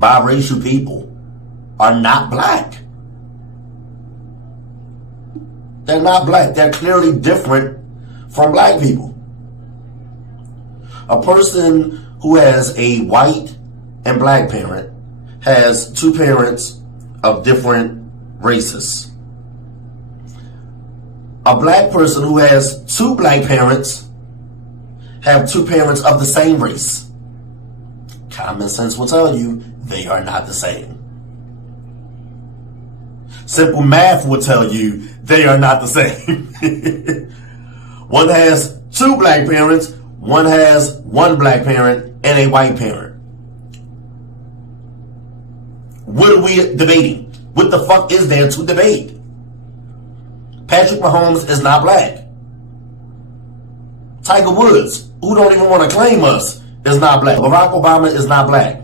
biracial people are not black. They're not black. They're clearly different from black people. A person who has a white and black parent has two parents of different races. A black person who has two black parents have two parents of the same race. Common sense will tell you they are not the same. Simple math will tell you they are not the same. One has two black parents, one has one black parent and a white parent. What are we debating? What the fuck is there to debate? Patrick Mahomes is not black. Tiger Woods, who don't even want to claim us, is not black. Barack Obama is not black.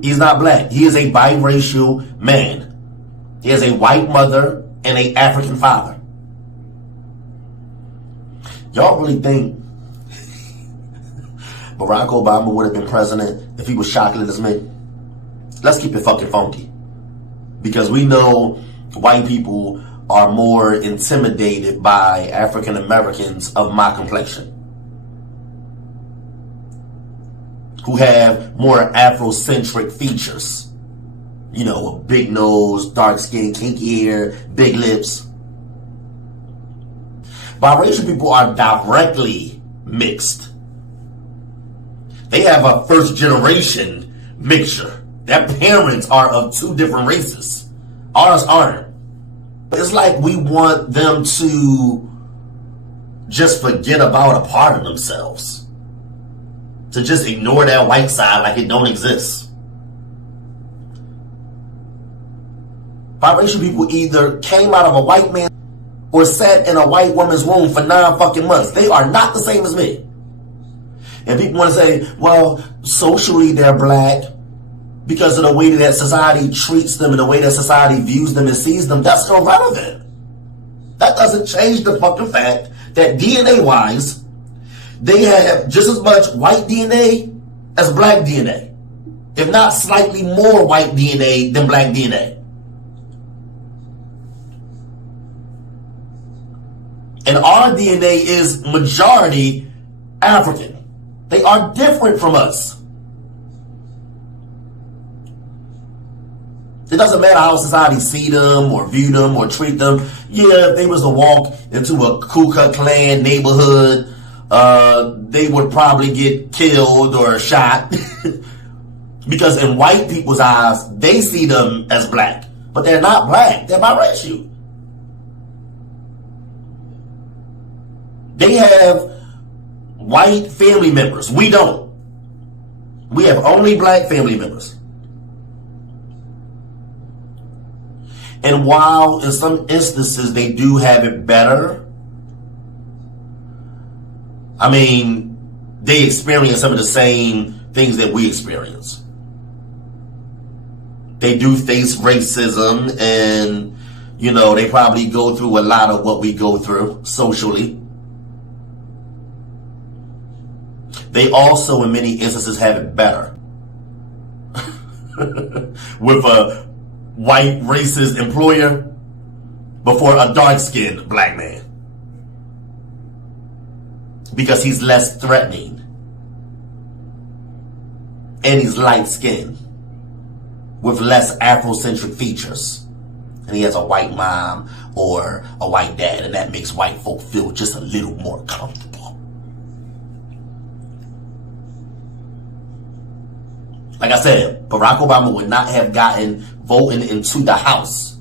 He's not black. He is a biracial man. He has a white mother and an African father. Y'all really think Barack Obama would have been president if he was chocolate as me? Let's keep it fucking funky. Because we know white people are more intimidated by African Americans of my complexion, who have more Afrocentric features. You know, a big nose, dark skin, kinky hair, big lips. Biracial people are directly mixed. They have a first generation mixture. Their parents are of two different races. Ours aren't. It's like we want them to just forget about a part of themselves. To just ignore that white side like it don't exist. Biracial people either came out of a white man or sat in a white woman's womb for 9 fucking months. They are not the same as me. And people want to say, well, socially they're black because of the way that society treats them and the way that society views them and sees them. That's irrelevant. That doesn't change the fucking fact that DNA-wise, they have just as much white DNA as black DNA. If not slightly more white DNA than black DNA. And our DNA is majority African. They are different from us. It doesn't matter how society see them or view them or treat them. Yeah, if they was to walk into a Ku Klux Klan neighborhood, they would probably get killed or shot. Because in white people's eyes, they see them as black. But they're not black. They're biracial. They have white family members. We don't. We have only black family members. And while in some instances they do have it better, I mean, they experience some of the same things that we experience. They do face racism and, you know, they probably go through a lot of what we go through socially. They also, in many instances, have it better. With a white racist employer before a dark-skinned black man. Because he's less threatening. And he's light-skinned. With less Afrocentric features. And he has a white mom or a white dad. And that makes white folk feel just a little more comfortable. Like I said, Barack Obama would not have gotten voting into the House.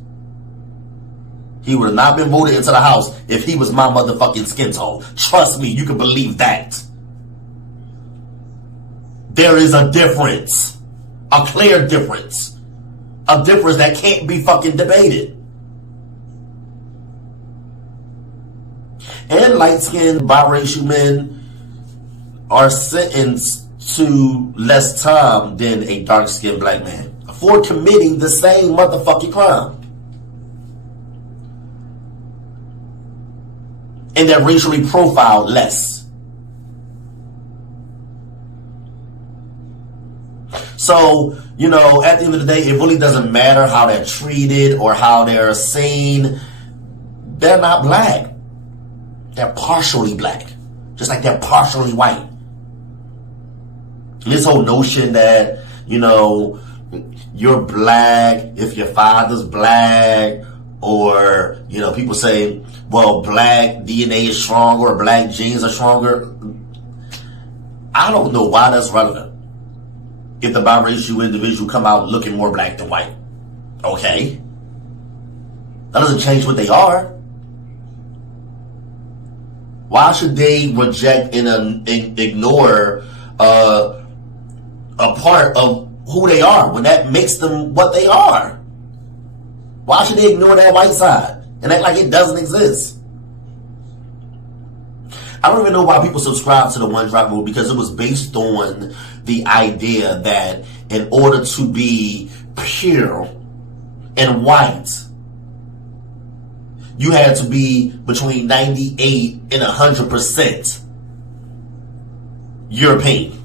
He would have not been voted into the House if he was my motherfucking skin tone. Trust me, you can believe that. There is a difference. A clear difference. A difference that can't be fucking debated. And light-skinned biracial men are sentenced to less time than a dark-skinned black man for committing the same motherfucking crime. And they're racially profiled less. So, you know, at the end of the day, it really doesn't matter how they're treated or how they're seen. They're not black. They're partially black. Just like they're partially white. This whole notion that, you know, you're black if your father's black, or, you know, people say, well, black DNA is stronger or black genes are stronger. I don't know why that's relevant. If the biracial individual come out looking more black than white. Okay. That doesn't change what they are. Why should they reject and ignore a part of who they are when that makes them what they are? Why should they ignore that white side and act like it doesn't exist? I don't even know why people subscribe to the one drop rule, because it was based on the idea that in order to be pure and white, you had to be between 98 and 100% European.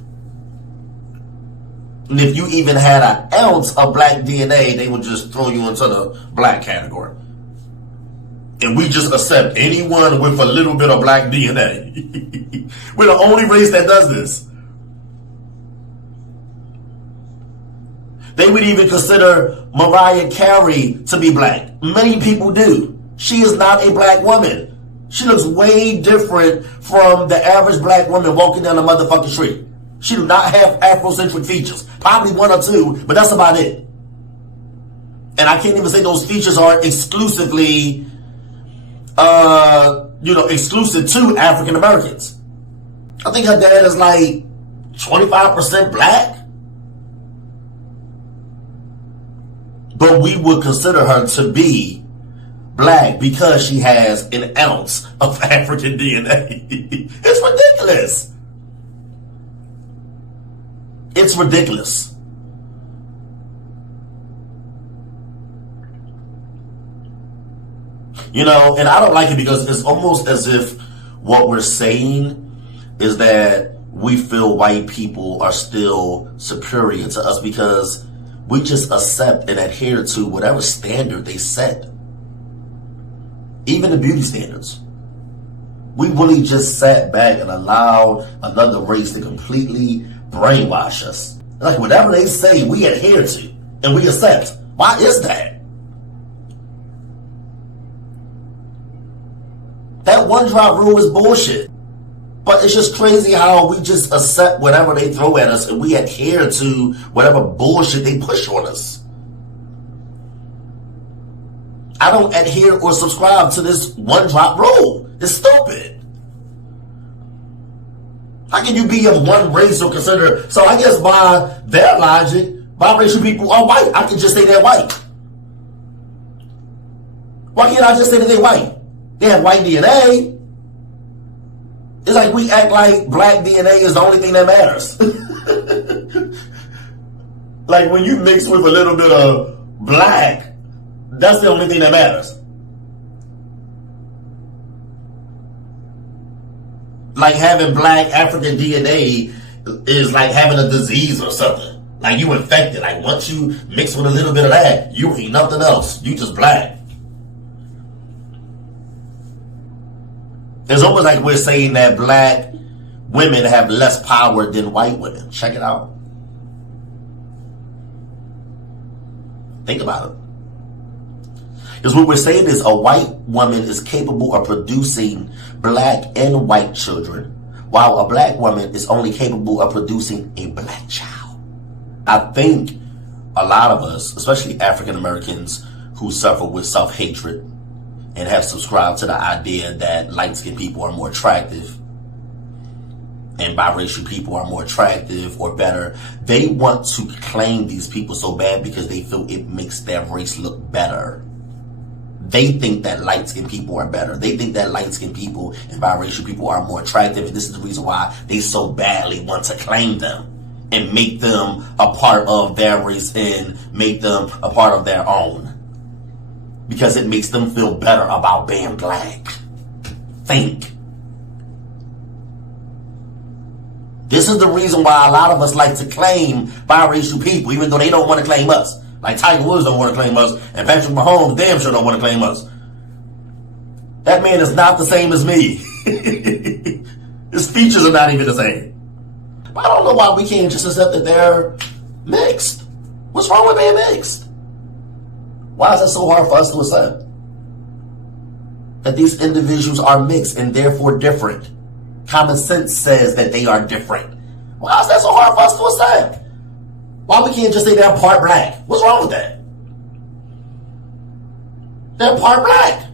And if you even had an ounce of black DNA, they would just throw you into the black category. And we just accept anyone with a little bit of black DNA. We're the only race that does this. They would even consider Mariah Carey to be black. Many people do. She is not a black woman. She looks way different from the average black woman walking down the motherfucking street. She do not have Afrocentric features. Probably one or two, but that's about it. And I can't even say those features are exclusively exclusive to African Americans. I think her dad is like 25% black. But we would consider her to be black because she has an ounce of African DNA. It's ridiculous. It's ridiculous. You know, and I don't like it because it's almost as if what we're saying is that we feel white people are still superior to us because we just accept and adhere to whatever standard they set. Even the beauty standards. We really just sat back and allowed another race to completely brainwash us. Like whatever they say, we adhere to and we accept. Why is that? That one drop rule is bullshit. But it's just crazy how we just accept whatever they throw at us and we adhere to whatever bullshit they push on us. I don't adhere or subscribe to this one drop rule. It's stupid. How can you be of one race or consider? So I guess by their logic, biracial people are white. I can just say they're white. Why can't I just say that they're white? They have white DNA. It's like we act like black DNA is the only thing that matters. Like when you mix with a little bit of black, that's the only thing that matters. Like having black African DNA is like having a disease or something. Like you infected. Like once you mix with a little bit of that, you ain't nothing else. You just black. It's almost like we're saying that black women have less power than white women. Check it out. Think about it. Because what we're saying is a white woman is capable of producing black and white children, while a black woman is only capable of producing a black child. I think a lot of us, especially African Americans who suffer with self-hatred and have subscribed to the idea that light-skinned people are more attractive and biracial people are more attractive or better, they want to claim these people so bad because they feel it makes their race look better. They think that light-skinned people are better. They think that light-skinned people and biracial people are more attractive, and this is the reason why they so badly want to claim them and make them a part of their race and make them a part of their own. Because it makes them feel better about being black. Think. This is the reason why a lot of us like to claim biracial people, even though they don't want to claim us. Like Tiger Woods don't want to claim us, and Patrick Mahomes damn sure don't want to claim us. That man is not the same as me. His features are not even the same. I don't know why we can't just accept that they're mixed. What's wrong with being mixed? Why is that so hard for us to accept? That these individuals are mixed and therefore different. Common sense says that they are different. Why is that so hard for us to accept? Why we can't just say they're part black? What's wrong with that? They're part black.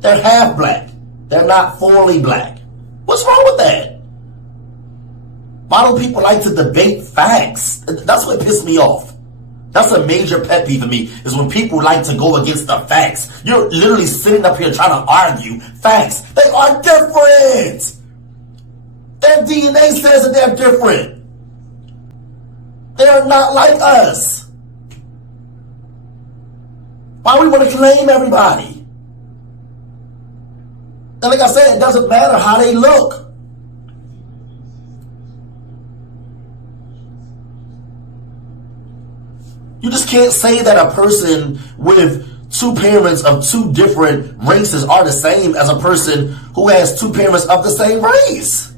They're half black. They're not fully black. What's wrong with that? Why do people like to debate facts? That's what pissed me off. That's a major pet peeve for me, is when people like to go against the facts. You're literally sitting up here trying to argue facts. They are different. Their DNA says that they're different. They're not like us. Why we want to claim everybody? And like I said, it doesn't matter how they look. You just can't say that a person with two parents of two different races are the same as a person who has two parents of the same race.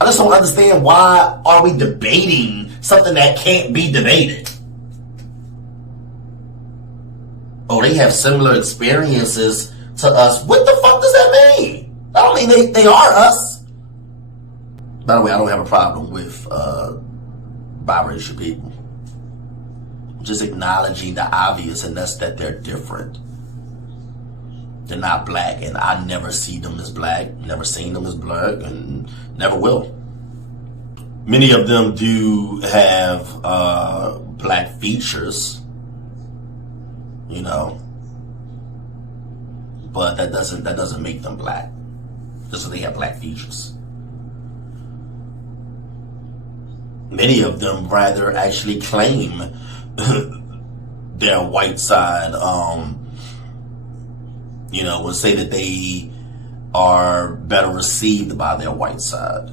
I just don't understand, why are we debating something that can't be debated? Oh, they have similar experiences to us. What the fuck does that mean? I don't mean they are us. By the way, I don't have a problem with biracial people. Just acknowledging the obvious, and that's that they're different. They're not black, and I never see them as black, never seen them as black, and never will. Many of them do have black features, you know, but that doesn't make them black, just so they have black features. Many of them rather actually claim their white side, you know, will say that they are better received by their white side.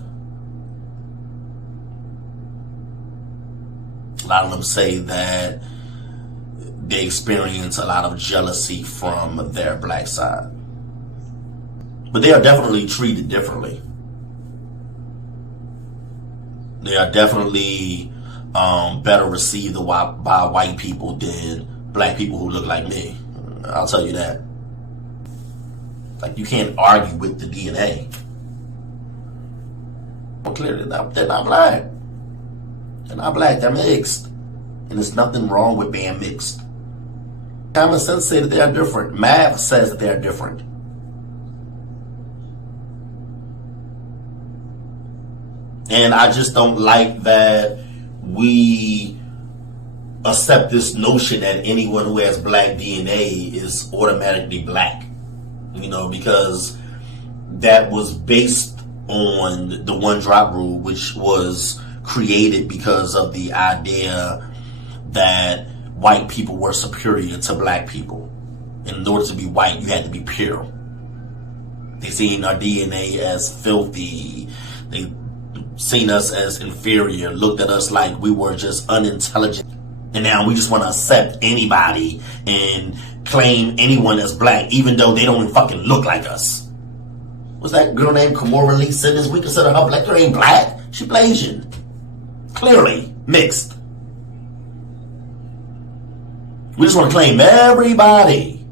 A lot of them say that they experience a lot of jealousy from their black side. But they are definitely treated differently. They are definitely better received by white people than black people who look like me. I'll tell you that. Like, you can't argue with the DNA. Well, clearly they're not black. They're not black, they're mixed. And there's nothing wrong with being mixed. Common sense says that they are different. Math says that they are different. And I just don't like that we accept this notion that anyone who has black DNA is automatically black. You know, because that was based on the one drop rule, which was created because of the idea that white people were superior to black people. And in order to be white, you had to be pure. They seen our DNA as filthy. They seen us as inferior, looked at us like we were just unintelligent. And now we just want to accept anybody and claim anyone as black, even though they don't even fucking look like us. What's that girl named Kimora Lee Simmons? We consider her black. Her ain't black. She Blasian. Clearly mixed. We just want to claim everybody.